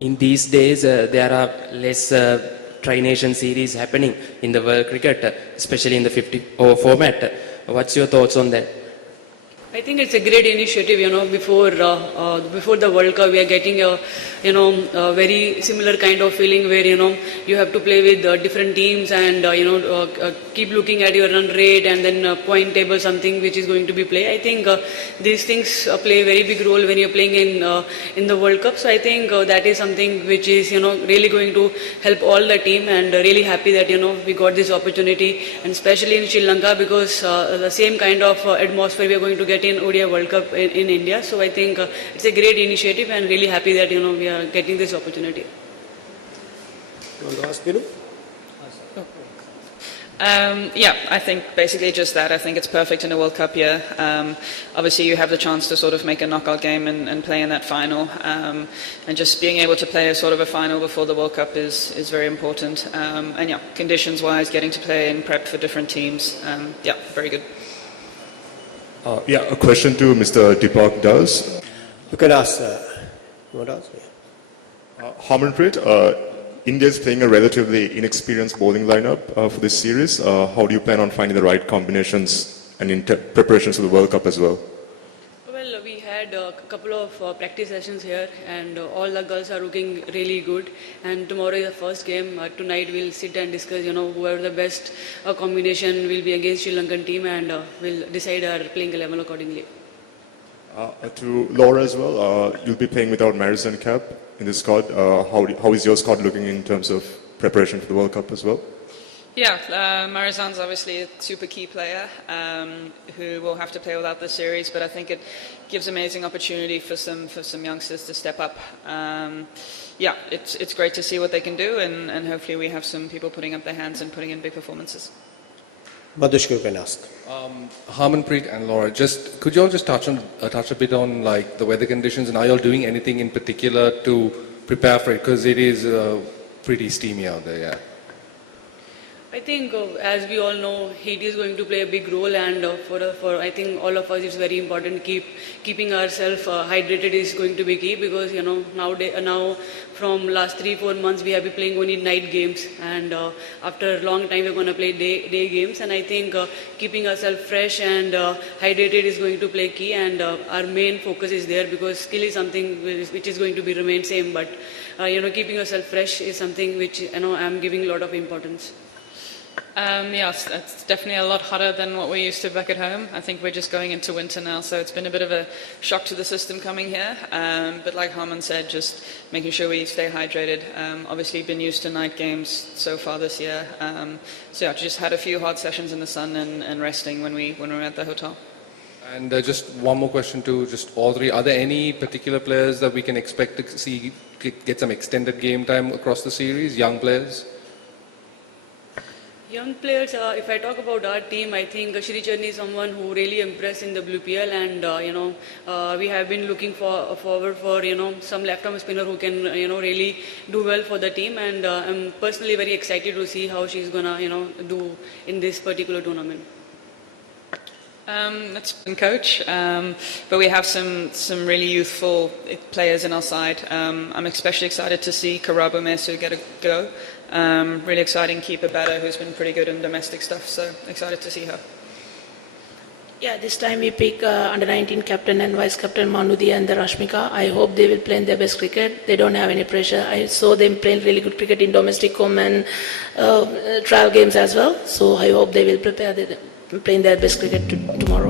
In these days, there are less tri-nation series happening in the world cricket, especially in the 50-over format. What's your thoughts on that? I think it's a great initiative. Before the World Cup, we are getting a very similar kind of feeling where you have to play with different teams and keep looking at your run rate and then point table, something which is going to be played. I think these things play a very big role when you're playing in the World Cup. So I think that is something which is really going to help all the team, and really happy that we got this opportunity, and especially in Sri Lanka, because the same kind of atmosphere we are going to get in ODI World Cup in India. So I think it's a great initiative, and really happy that we are getting this opportunity. You want to ask Ginu? Yeah, I think basically just that. I think it's perfect in a World Cup year. Obviously, you have the chance to sort of make a knockout game and play in that final. And just being able to play a sort of a final before the World Cup is very important. And yeah, conditions-wise, getting to play and prep for different teams, yeah, very good. Yeah, a question to Mr. Deepak Das. You can ask. You want to ask? Yeah. Harmanpreet, India is playing a relatively inexperienced bowling lineup for this series. How do you plan on finding the right combinations and in preparations for the World Cup as well? Well, we had a couple of practice sessions here, and all the girls are looking really good. And tomorrow is the first game. Tonight we'll sit and discuss, whoever the best combination will be against Sri Lankan team, and we'll decide our playing 11 accordingly. To Laura as well, you'll be playing without Marizanne Cap in the squad. How is your squad looking in terms of preparation for the World Cup as well? Yeah, Marizanne's obviously a super key player who will have to play without the series, but I think it gives amazing opportunity for some youngsters to step up. Yeah, it's great to see what they can do, and hopefully we have some people putting up their hands and putting in big performances. Madhushka, you can ask. Harmanpreet and Laura, could you all just touch a bit on like the weather conditions, and are you all doing anything in particular to prepare for it, because it is pretty steamy out there? Yeah. I think, as we all know, heat is going to play a big role, and for I think all of us, it's very important. Keeping ourselves hydrated is going to be key, because now from last 3-4 months we have been playing only night games, and after a long time we're going to play day games. And I think keeping ourselves fresh and hydrated is going to play key, and our main focus is there, because skill is something which is going to be remain same, but keeping yourself fresh is something which I'm giving a lot of importance. Yes, it's definitely a lot hotter than what we're used to back at home. I think we're just going into winter now, so it's been a bit of a shock to the system coming here. But like Harman said, just making sure we stay hydrated. Obviously, been used to night games so far this year. So yeah, just had a few hard sessions in the sun and resting when we were at the hotel. And just one more question to just all three. Are there any particular players that we can expect to see get some extended game time across the series, young players? Young players, if I talk about our team, I think Shri Charni is someone who really impressed in the WPL, and we have been looking forward for some left-arm spinner who can really do well for the team, and I'm personally very excited to see how she's gonna do in this particular tournament. That's been coach, but we have some really youthful players in our side. I'm especially excited to see Karabu Mesu get a go. Really exciting keeper batter who's been pretty good in domestic stuff, so excited to see her. Yeah, this time we pick under 19 captain and vice captain Manudi and Rashmika. I hope they will play in their best cricket. They don't have any pressure. I saw them playing really good cricket in domestic home and trial games as well. So I hope they will play in their best cricket tomorrow.